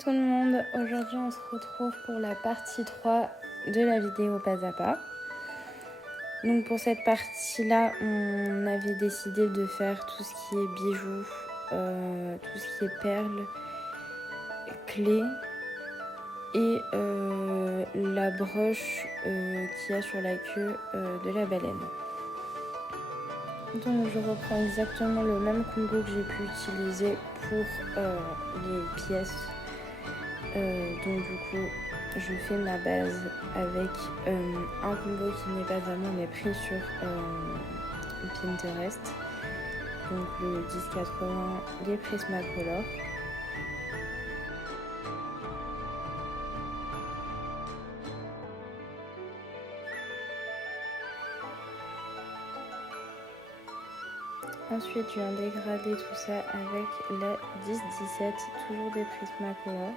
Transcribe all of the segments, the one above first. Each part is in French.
tout le monde, aujourd'hui on se retrouve pour la partie 3 de la vidéo pas à pas. Donc pour cette partie-là, on avait décidé de faire tout ce qui est bijoux, tout ce qui est perles, clés et la broche qu'il y a sur la queue de la baleine. Donc je reprends exactement le même combo que j'ai pu utiliser pour les pièces. Donc du coup je fais ma base avec un combo qui n'est pas à moi mais pris sur Pinterest. Donc le 1080 des Prismacolor. Ensuite je viens dégrader tout ça avec la 1017, toujours des Prismacolor.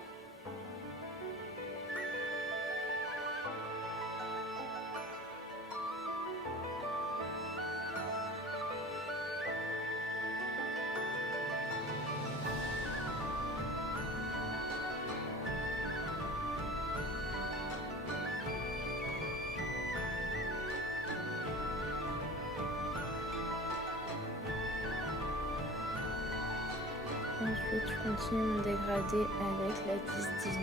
Ensuite, je continue mon dégradé avec la 10-19.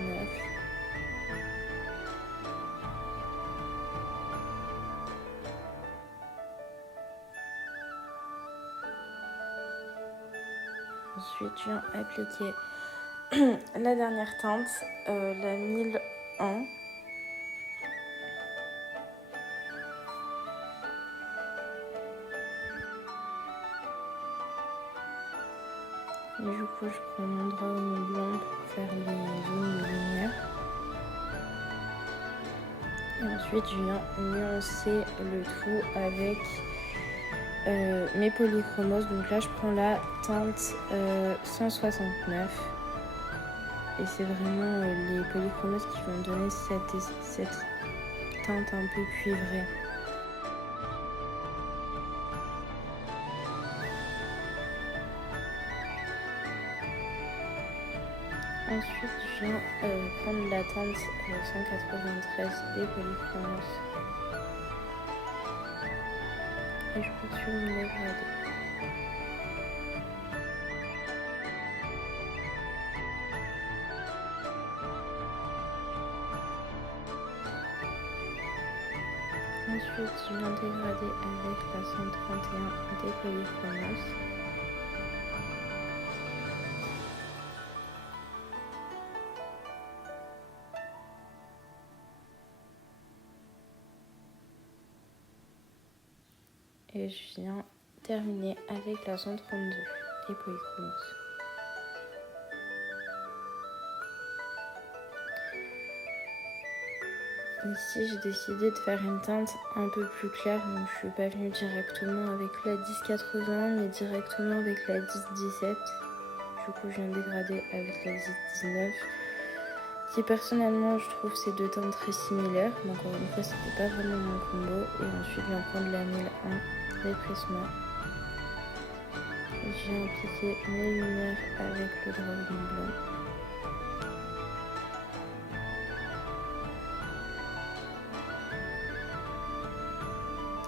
Ensuite, je viens appliquer la dernière teinte, la 1001. Et du coup, je prends mon drawing blanc pour faire les zones de lumière. Et ensuite, je viens nuancer le tout avec mes polychromos. Donc là, je prends la teinte 169. Et c'est vraiment les polychromos qui vont donner cette teinte un peu cuivrée. Ensuite, je viens prendre la teinte 193 des polychromos et je poursuis mon dégradé. Ensuite, je viens dégrader avec la 131 des polychromos. Et je viens terminer avec la 132 des polychromos. Ici, j'ai décidé de faire une teinte un peu plus claire, donc je suis pas venue directement avec la 1080, mais directement avec la 1017. Du coup, je viens dégrader avec la 1019. Qui personnellement, je trouve ces deux teintes très similaires, mais encore une fois, c'était pas vraiment mon combo. Et ensuite, je viens prendre la 1001 des Prisma. Je viens appliquer mes lumières avec le drawing blanc.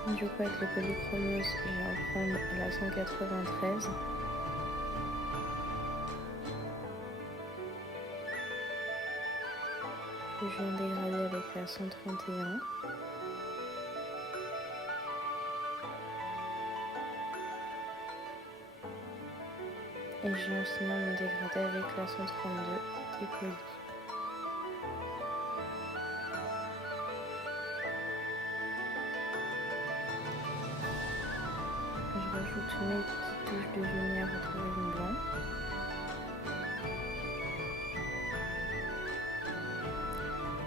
Du coup, avec les polychromos, je viens prendre la 193. Je viens dégrader avec la 131. Et je viens finir mon dégradé avec la 132 des poly. Je rajoute mes petites touches de lumière au drawing blanc.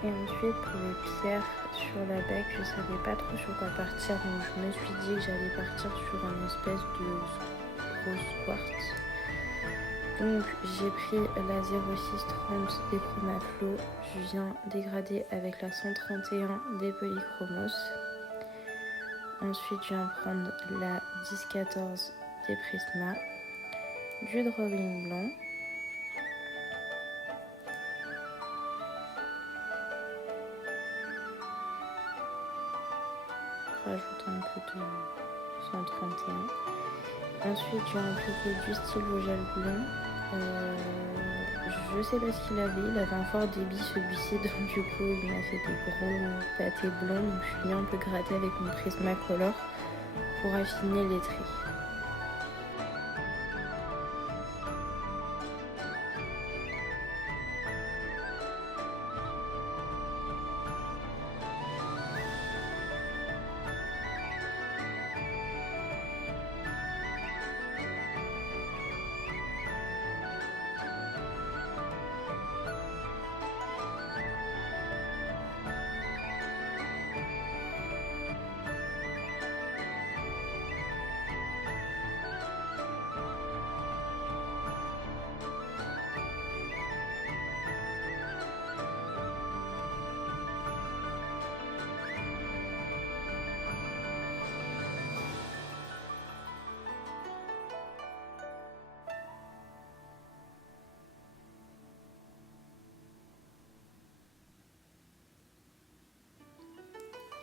Et ensuite, pour les pierres sur la bague, je savais pas trop sur quoi partir, donc je me suis dit que j'allais partir sur une espèce de rose quartz. Donc j'ai pris la 0630 des Chromaflow, je viens dégrader avec la 131 des Polychromos. Ensuite, je viens prendre la 1014 des Prisma, du drawing blanc. rajoute un peu de 131. Ensuite, j'ai appliqué du stylo gel blanc. Je sais pas ce qu'il avait, il avait un fort débit celui-ci, donc du coup il m'a fait des gros pâtés blancs, donc je suis venue un peu gratter avec mon Prismacolor pour affiner les traits.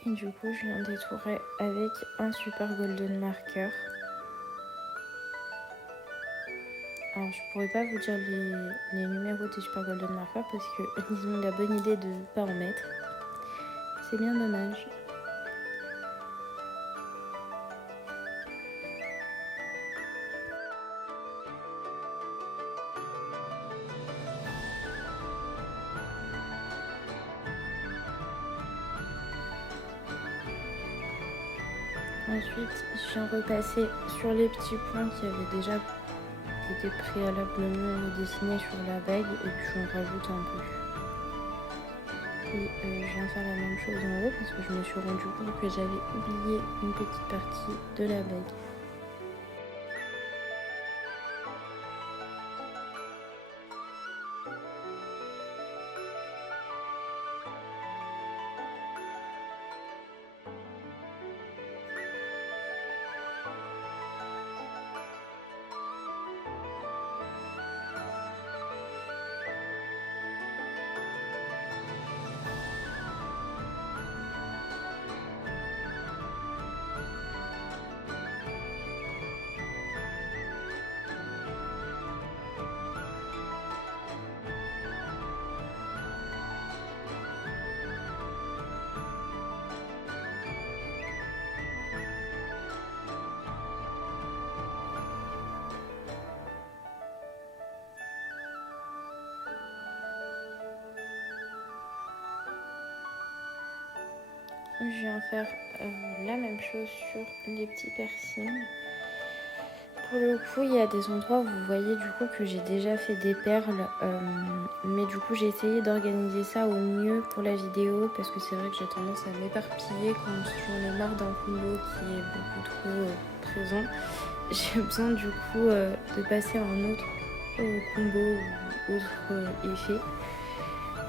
Et du coup, je viens détourer avec un super golden marker. Alors, je pourrais pas vous dire les numéros des super golden marker parce qu'ils ont la bonne idée de pas en mettre. C'est bien dommage. Ensuite, je viens repasser sur les petits points qui avaient déjà été préalablement dessinés sur la bague et puis j'en rajoute un peu. Et je viens faire la même chose en haut parce que je me suis rendu compte que j'avais oublié une petite partie de la bague. Je viens faire la même chose sur les petits piercings. Pour le coup, il y a des endroits où vous voyez du coup que j'ai déjà fait des perles, mais du coup j'ai essayé d'organiser ça au mieux pour la vidéo parce que c'est vrai que j'ai tendance à m'éparpiller quand j'en ai marre d'un combo qui est beaucoup trop présent. J'ai besoin du coup de passer à un autre combo ou autre effet.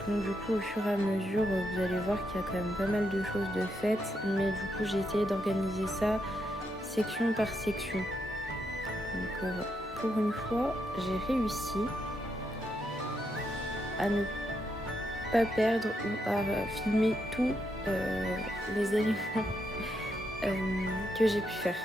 Donc du coup au fur et à mesure vous allez voir qu'il y a quand même pas mal de choses de faites, mais du coup j'ai essayé d'organiser ça section par section. Donc pour une fois j'ai réussi à ne pas perdre ou à filmer tous les éléments que j'ai pu faire.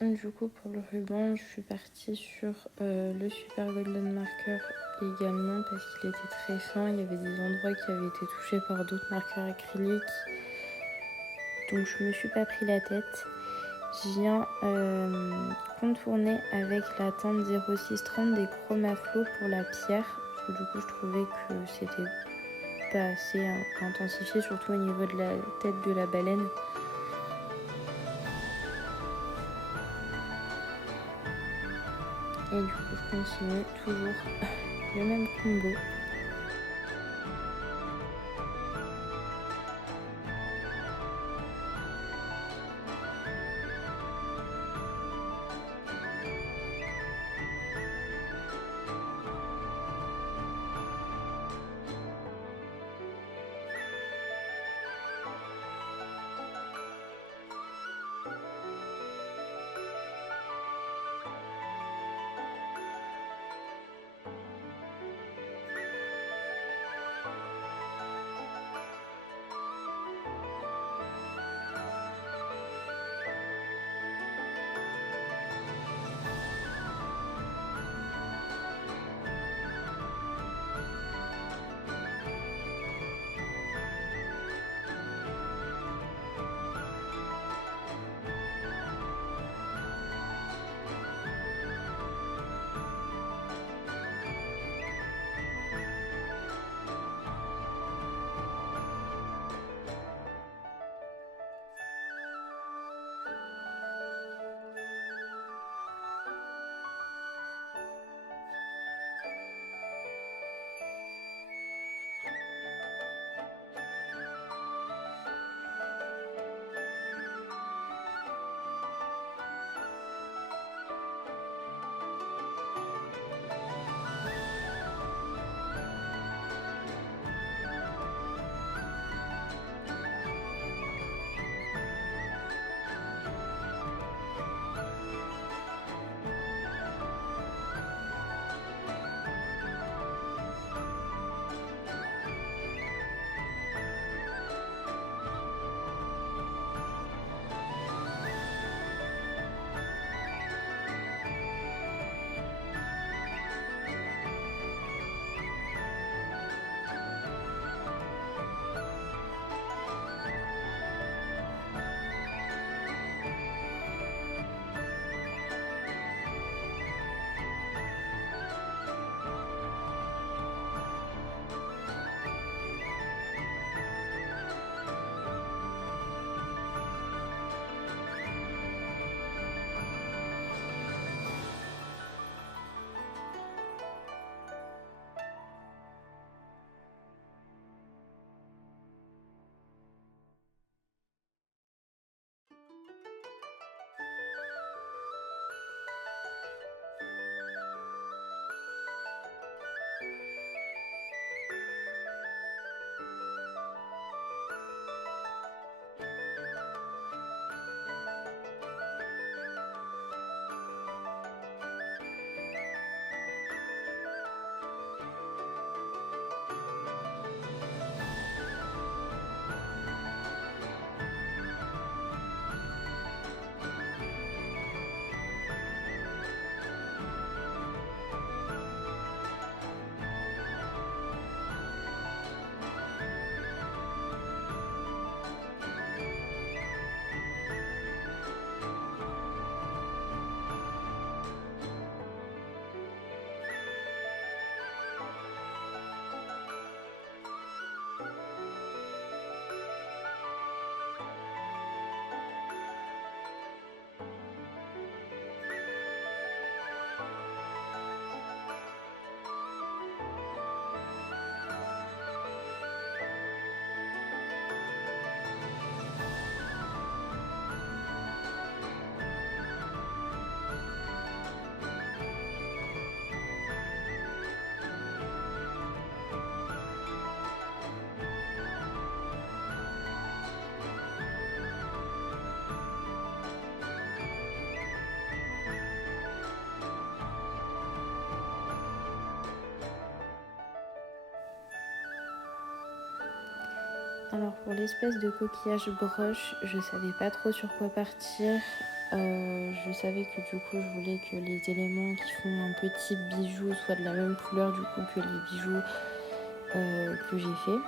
Du coup, pour le ruban, je suis partie sur le Super Golden Marker également parce qu'il était très fin. Il y avait des endroits qui avaient été touchés par d'autres marqueurs acryliques. Donc je me suis pas pris la tête. Je viens contourner avec la teinte 0630 des Chromaflow pour la pierre. Du coup, je trouvais que c'était pas assez intensifié, surtout au niveau de la tête de la baleine. Et du coup, je continue toujours le même combo. Alors pour l'espèce de coquillage broche, je savais pas trop sur quoi partir. Je savais que du coup je voulais que les éléments qui font un petit bijou soient de la même couleur du coup que les bijoux que j'ai fait.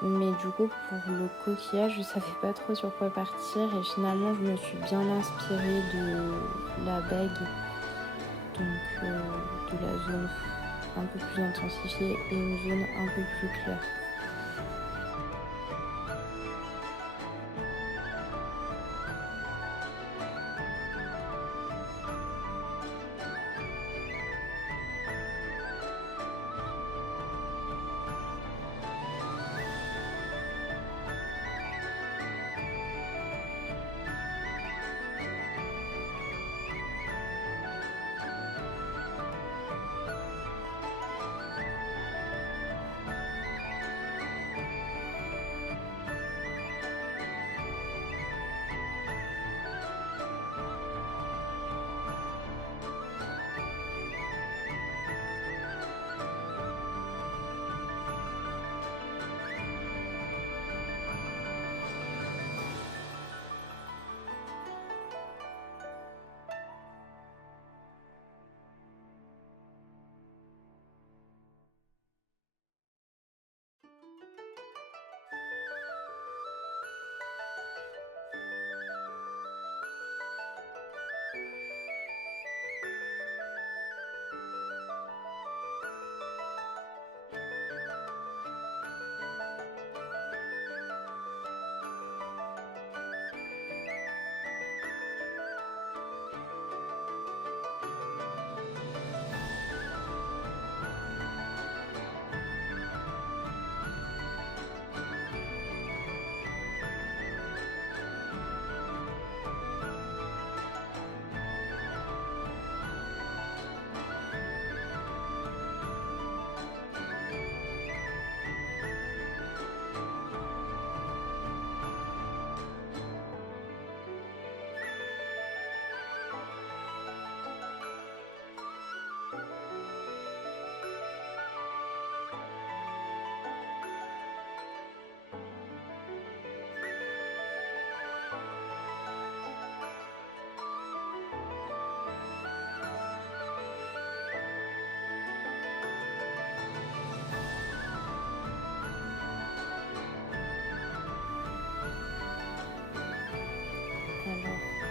Mais du coup pour le coquillage je savais pas trop sur quoi partir et finalement je me suis bien inspirée de la bague, donc de la zone un peu plus intensifiée et une zone un peu plus claire.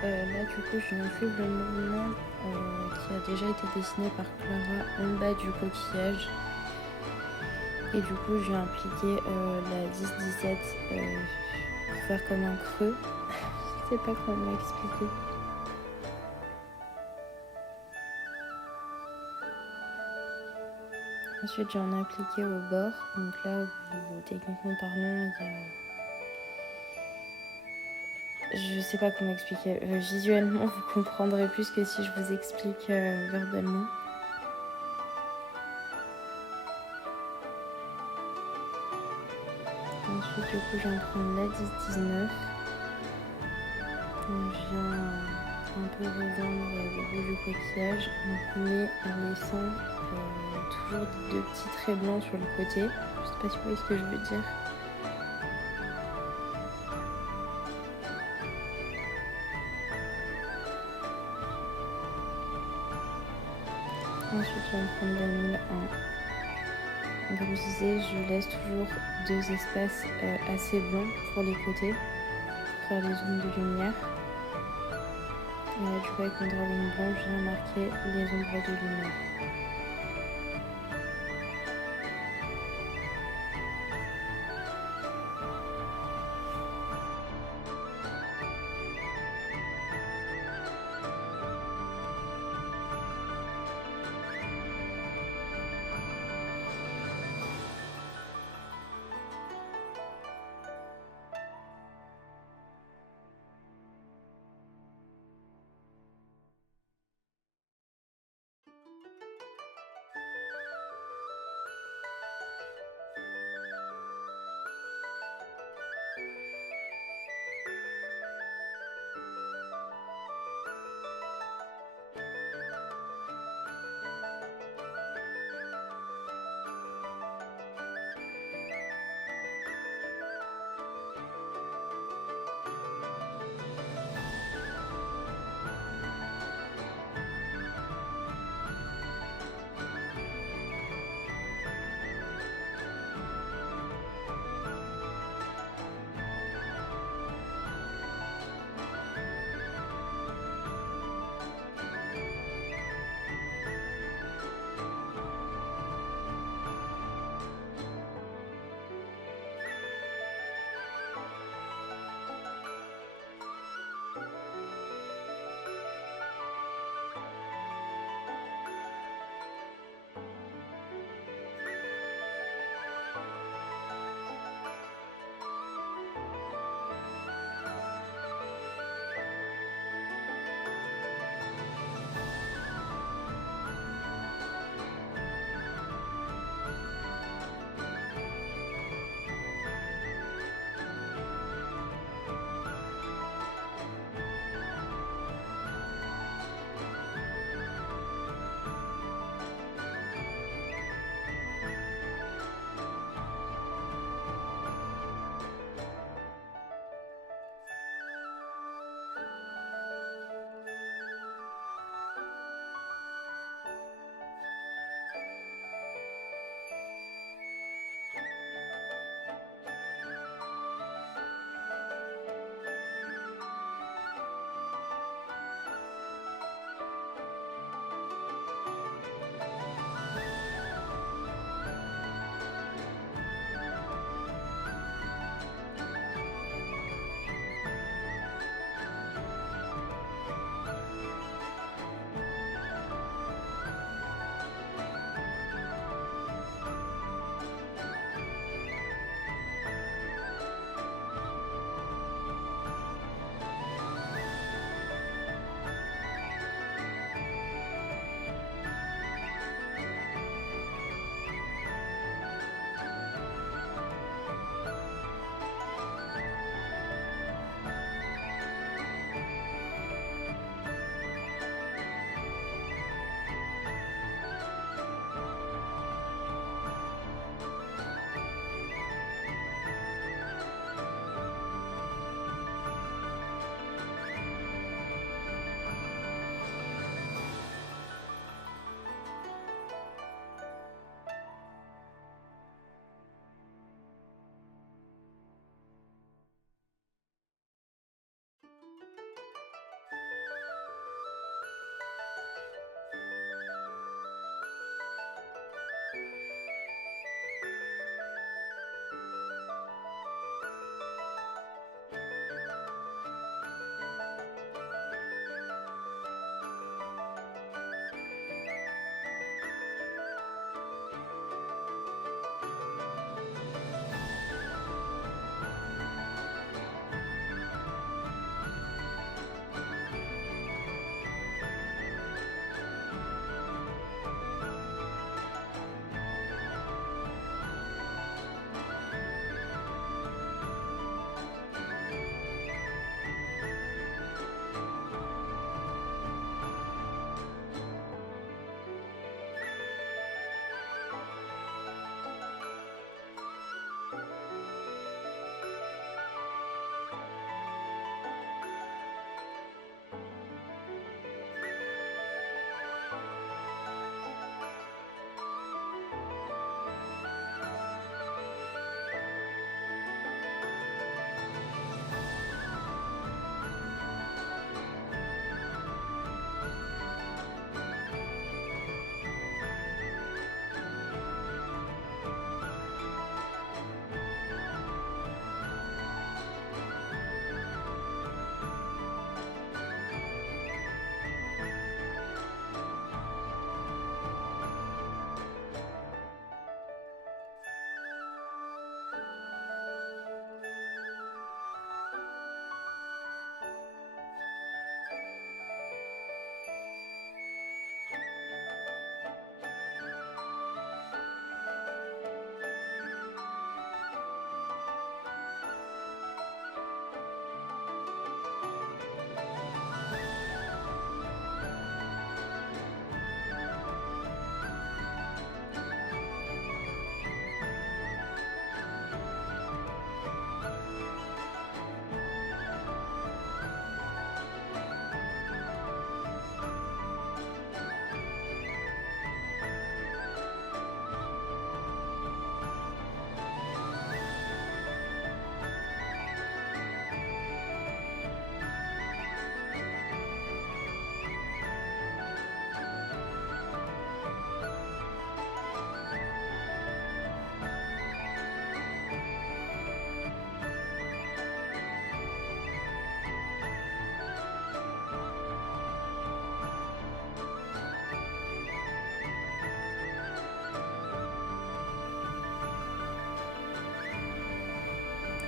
Là du coup je viens de suivre le mouvement qui a déjà été dessiné par Clara en bas du coquillage et du coup je viens appliquer la 10-17 pour faire comme un creux. Je sais pas comment m'expliquer. Ensuite j'en ai appliqué au bord, donc là où, techniquement parlant il y a... Je sais pas comment expliquer. Visuellement, vous comprendrez plus que si je vous explique verbalement. Ensuite, du coup, je viens prendre la 10-19. Je viens un peu rejoindre le bout du coquillage, mais en laissant toujours deux petits traits blancs sur le côté. Je sais pas si vous voyez ce que je veux dire. Ensuite, je vais prendre la 1001. Comme je disais, je laisse toujours deux espaces assez blancs pour les côtés, pour faire les zones de lumière. Et là, du coup, avec mon drawing blanc, je viens marquer les ombres de lumière.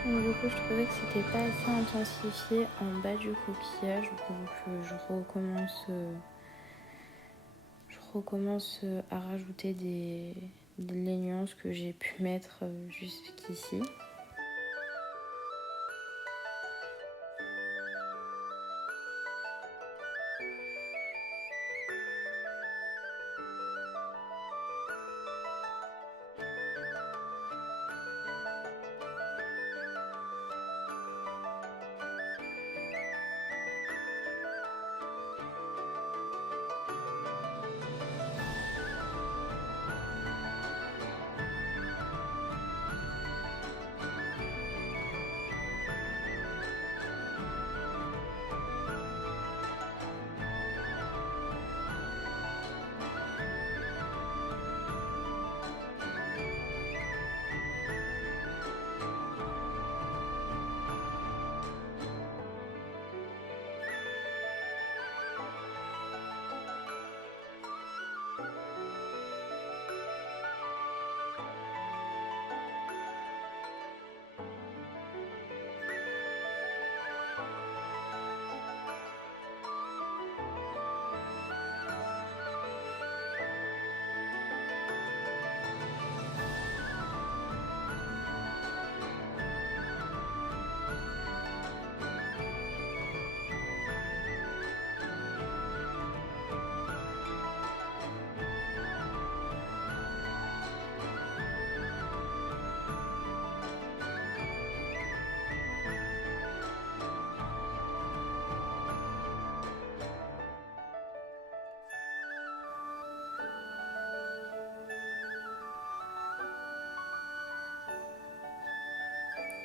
Donc, du coup, je trouvais que c'était pas assez intensifié en bas du coquillage, donc je recommence à rajouter les nuances que j'ai pu mettre jusqu'ici.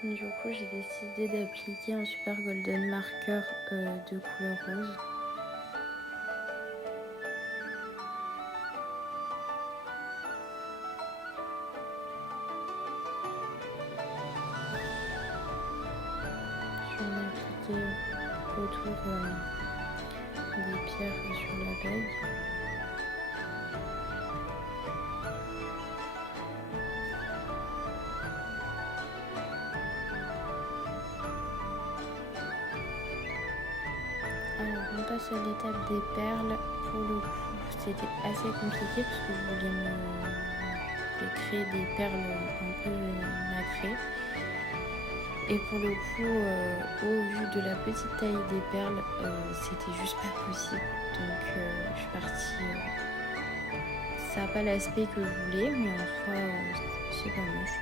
Du coup, j'ai décidé d'appliquer un super golden marker de couleur rose. Je vais en appliquer autour des pierres sur la bague. Alors, on passe à l'étape des perles. Pour le coup, c'était assez compliqué parce que je voulais créer des perles un peu nacrées. Et pour le coup, au vu de la petite taille des perles, c'était juste pas possible. Donc, je suis partie. Ça n'a pas l'aspect que je voulais, mais en soi, c'est pas moche.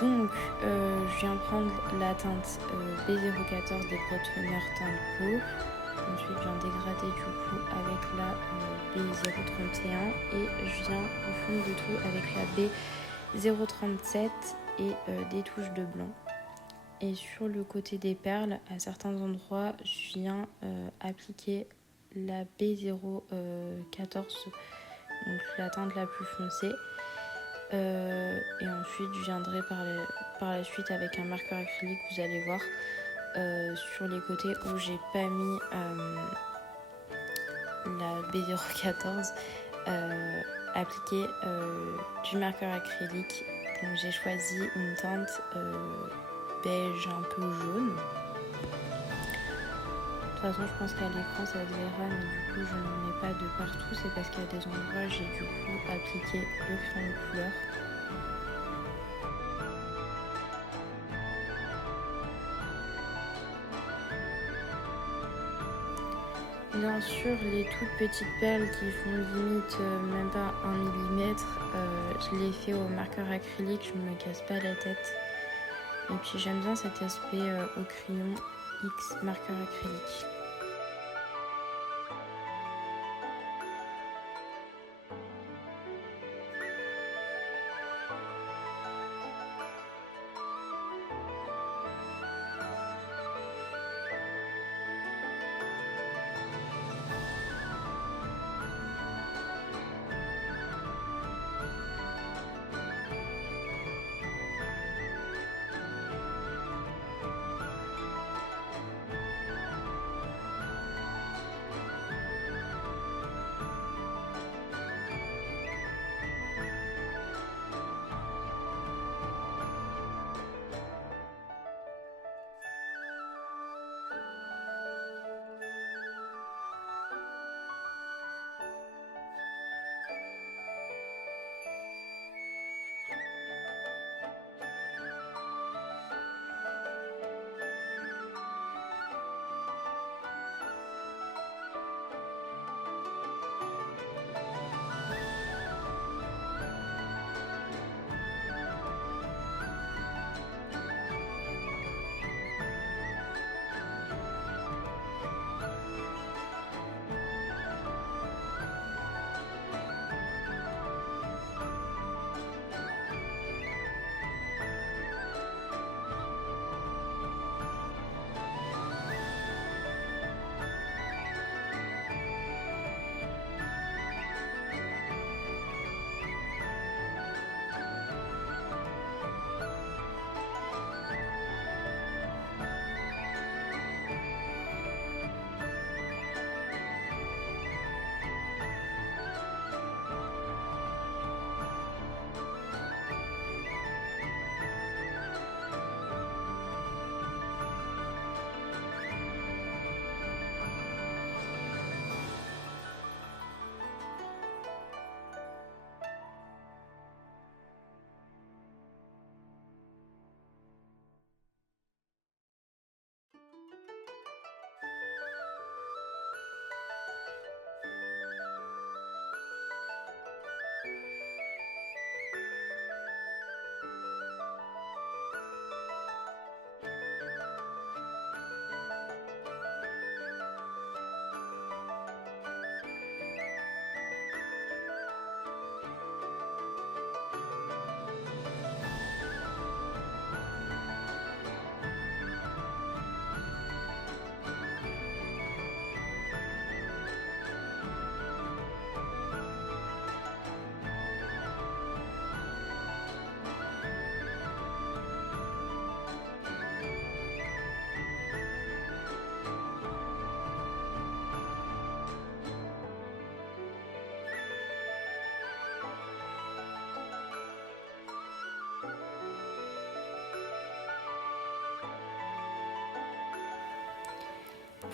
Donc, je viens prendre la teinte B014 des Broadtoner teinte peau. Ensuite, je viens dégrader du coup avec la B031 et je viens au fond de tout avec la B037 et des touches de blanc. Et sur le côté des perles, à certains endroits, je viens appliquer la B014, donc la teinte la plus foncée. Et ensuite, je viendrai par la suite avec un marqueur acrylique, vous allez voir, sur les côtés où j'ai pas mis la B014, appliquer du marqueur acrylique. Donc j'ai choisi une teinte beige un peu jaune. De toute façon, je pense qu'à l'écran ça se verra, mais du coup je n'en mets pas de partout. C'est parce qu'il y a des endroits j'ai du coup appliqué le crayon de couleur. Bien sûr, les toutes petites perles qui font limite même pas 1 mm, je les fais au marqueur acrylique, je ne me casse pas la tête. Et puis j'aime bien cet aspect au crayon X marqueur acrylique.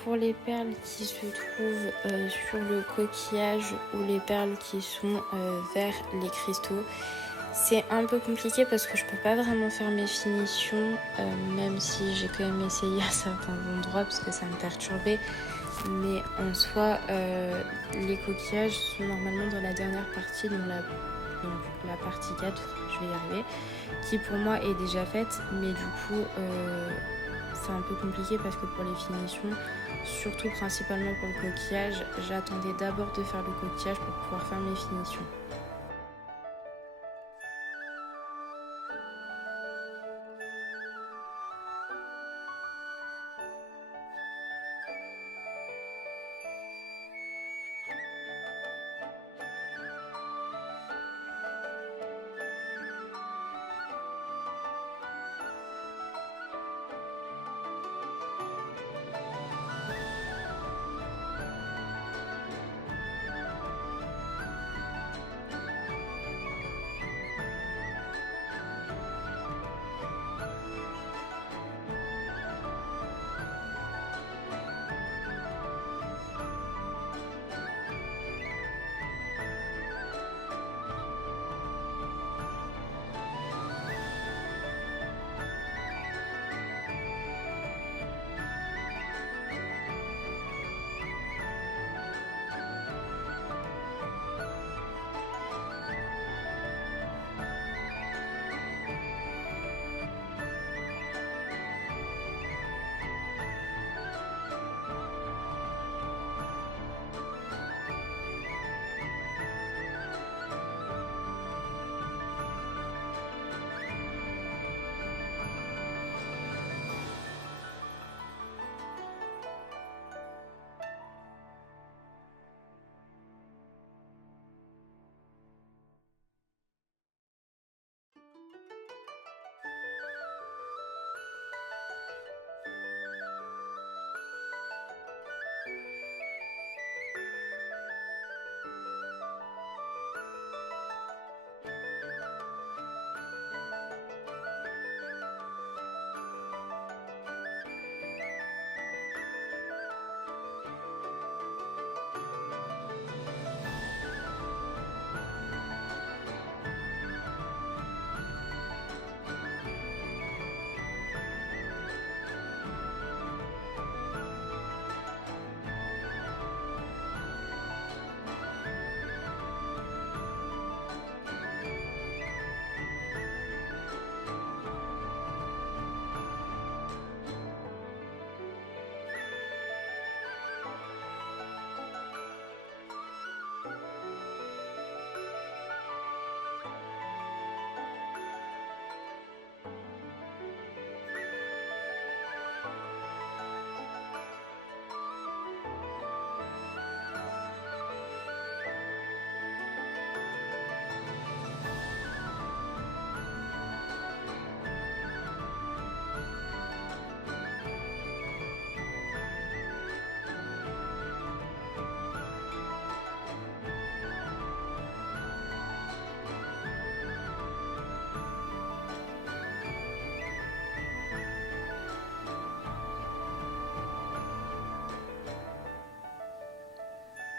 pour les perles qui se trouvent sur le coquillage ou les perles qui sont vers les cristaux, c'est un peu compliqué parce que je peux pas vraiment faire mes finitions, même si j'ai quand même essayé à certains endroits parce que ça me perturbait. Mais en soi, les coquillages sont normalement dans la dernière partie, donc la partie 4, je vais y arriver, qui pour moi est déjà faite, mais du coup c'est un peu compliqué parce que pour les finitions, surtout principalement pour le coquillage, j'attendais d'abord de faire le coquillage pour pouvoir faire mes finitions.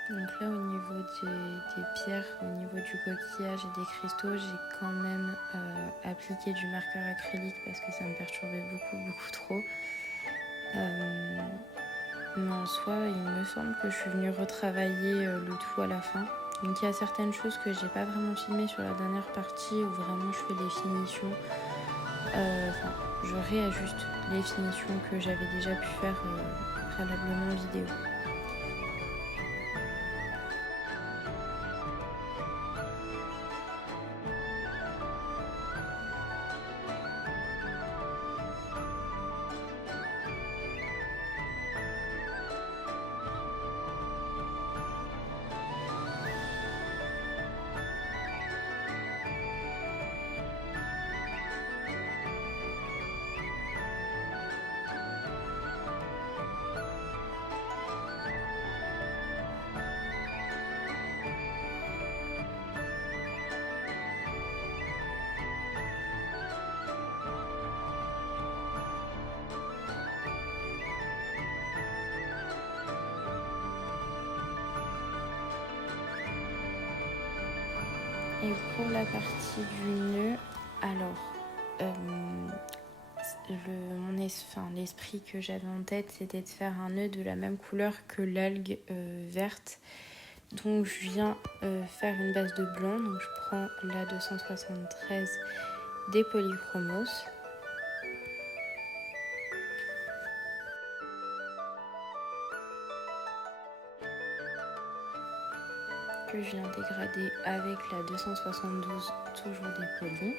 Donc là, au niveau des pierres, au niveau du coquillage et des cristaux, j'ai quand même appliqué du marqueur acrylique parce que ça me perturbait beaucoup trop. Mais en soi, il me semble que je suis venue retravailler le tout à la fin. Donc il y a certaines choses que j'ai pas vraiment filmées sur la dernière partie où vraiment je fais les finitions. Je réajuste les finitions que j'avais déjà pu faire préalablement en vidéo. Et pour la partie du nœud, alors, l'esprit que j'avais en tête, c'était de faire un nœud de la même couleur que l'algue verte. Donc je viens faire une base de blanc. Donc je prends la 273 des Polychromos. Que je viens dégrader avec la 272, toujours des polis.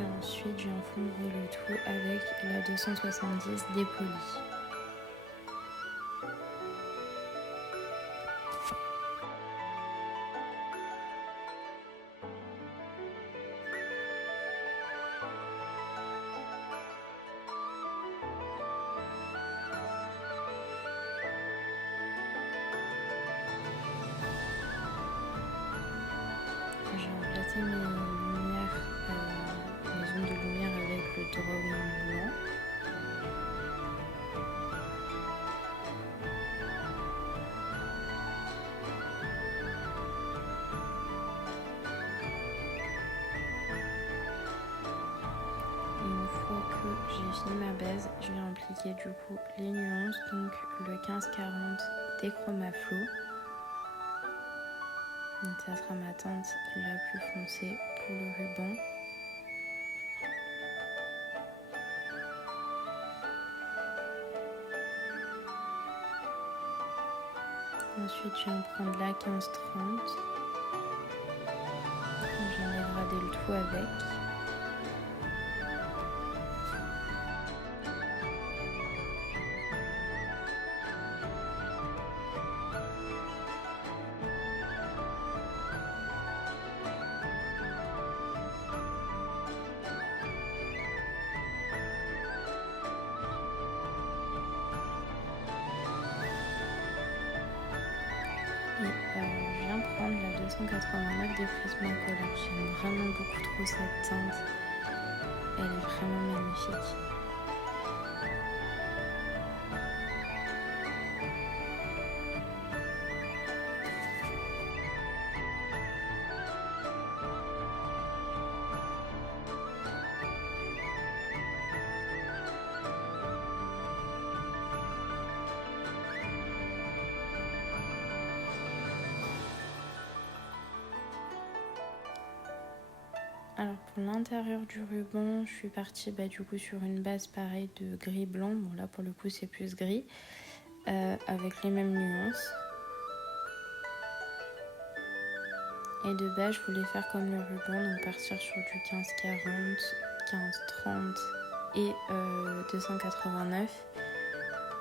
Et ensuite, je viens fondre le tout avec la 270 des polis. J'ai remplacé mes lumières, mes zones de lumière avec le drone blanc. Et une fois que j'ai fini ma base, je vais appliquer du coup les nuances, donc le 1540 des Chromaflow. Donc ça sera ma teinte la plus foncée pour le ruban. Ensuite, je viens prendre la 1530. Je viens dégrader le tout avec. Et je viens prendre la 289 des Prismacolor. J'aime vraiment beaucoup trop cette teinte. Elle est vraiment magnifique. Alors pour l'intérieur du ruban, je suis partie du coup sur une base pareille de gris blanc. Bon là pour le coup c'est plus gris, avec les mêmes nuances. Et de base je voulais faire comme le ruban, donc partir sur du 1540, 1530 et 289.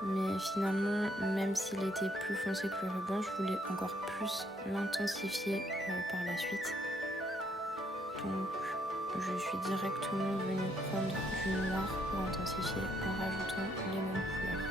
Mais finalement, même s'il était plus foncé que le ruban, je voulais encore plus l'intensifier par la suite. Donc je suis directement venue prendre du noir pour intensifier en rajoutant les mêmes couleurs.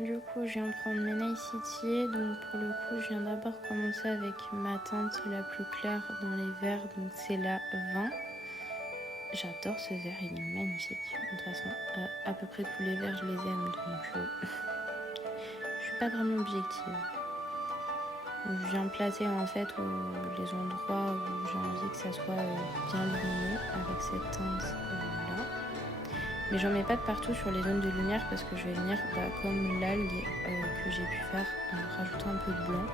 Du coup, je viens de prendre mes Night City. Donc, pour le coup, je viens d'abord commencer avec ma teinte la plus claire dans les verts. Donc, c'est la 20. J'adore ce vert, il est magnifique. De toute façon, à peu près tous les verts, je les aime. Donc, je suis pas vraiment objective. Donc, je viens placer en fait les endroits où j'ai envie que ça soit bien lumineux avec cette teinte là. Mais j'en mets pas de partout sur les zones de lumière parce que je vais venir comme l'algue que j'ai pu faire en rajoutant un peu de blanc.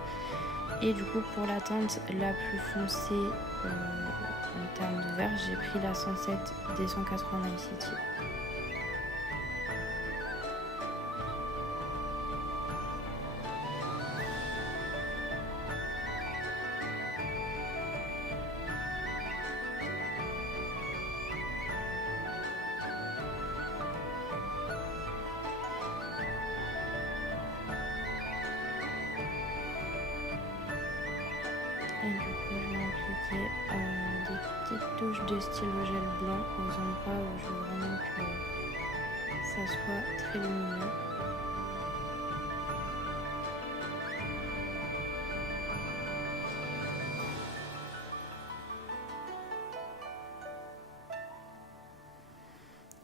Et du coup pour la teinte la plus foncée en termes de vert, j'ai pris la 107 des 180 Night City. Et du coup, je vais appliquer des petites touches de stylo gel blanc aux endroits où je veux vraiment que ça soit très lumineux.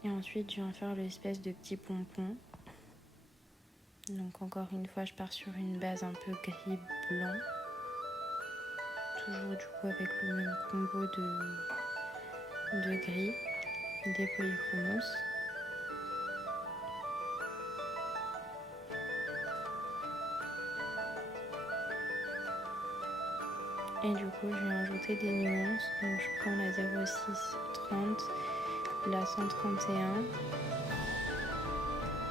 Et ensuite, je viens faire l'espèce de petit pompon. Donc encore une fois, je pars sur une base un peu gris-blanc. Toujours du coup avec le même combo de gris, des polychromos. Et du coup, je vais ajouter des nuances. Donc je prends la 0630, la 131,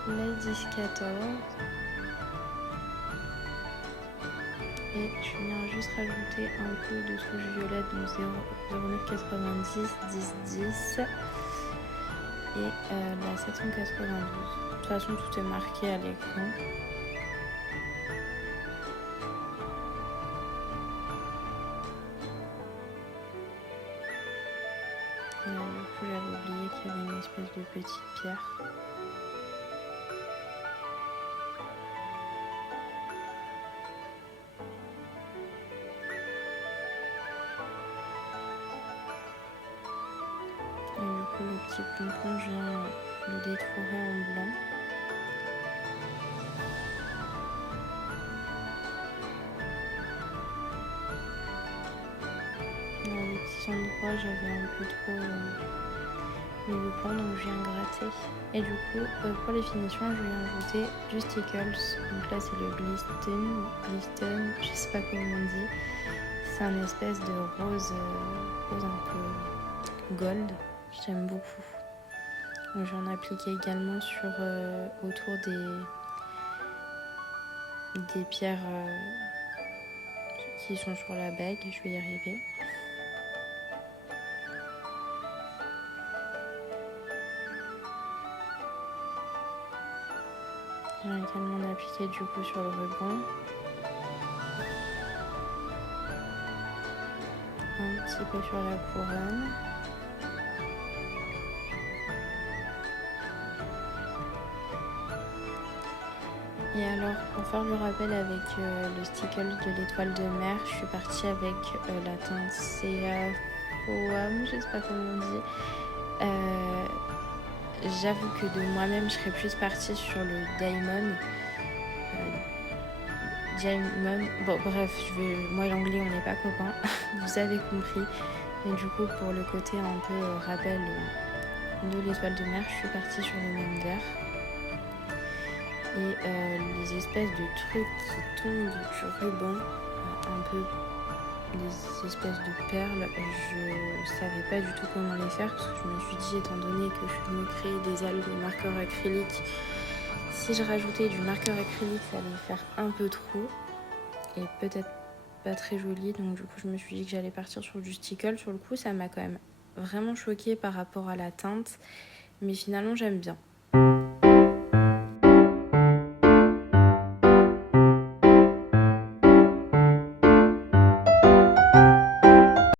la 1014. Et je viens juste rajouter un peu de touche violette, donc 0990, 1010 et la 792. De toute façon, tout est marqué à l'écran. Et là, du coup, j'avais oublié qu'il y avait une espèce de petite pierre. Et du coup, le petit pompon, je viens le détourer en blanc. Dans les petits endroits, j'avais un peu trop mis le blanc, donc je viens gratter. Et du coup, pour les finitions, je viens ajouter du Stickles. Donc là, c'est le Glisten, je sais pas comment on dit. C'est un espèce de rose un peu gold. J'aime beaucoup. Donc, je vais en appliquer également sur autour des pierres qui sont sur la bague. Je vais y arriver. Je vais également en appliquer du coup sur le ruban. Un petit peu sur la couronne. Et alors, pour faire le rappel avec le stickle de l'étoile de mer, je suis partie avec la teinte CA-Foam, je sais pas comment on dit. J'avoue que de moi-même, je serais plus partie sur le Diamond. Bon bref, moi et l'anglais, on n'est pas copains, vous avez compris. Mais du coup, pour le côté un peu rappel de l'étoile de mer, je suis partie sur le même vert. Et les espèces de trucs qui tombent du ruban, un peu des espèces de perles, je savais pas du tout comment les faire parce que je me suis dit, étant donné que je me créer des algues de marqueur acrylique, si je rajoutais du marqueur acrylique, ça allait faire un peu trop et peut-être pas très joli. Donc du coup, je me suis dit que j'allais partir sur du stickle. Sur le coup, ça m'a quand même vraiment choquée par rapport à la teinte, mais finalement, j'aime bien.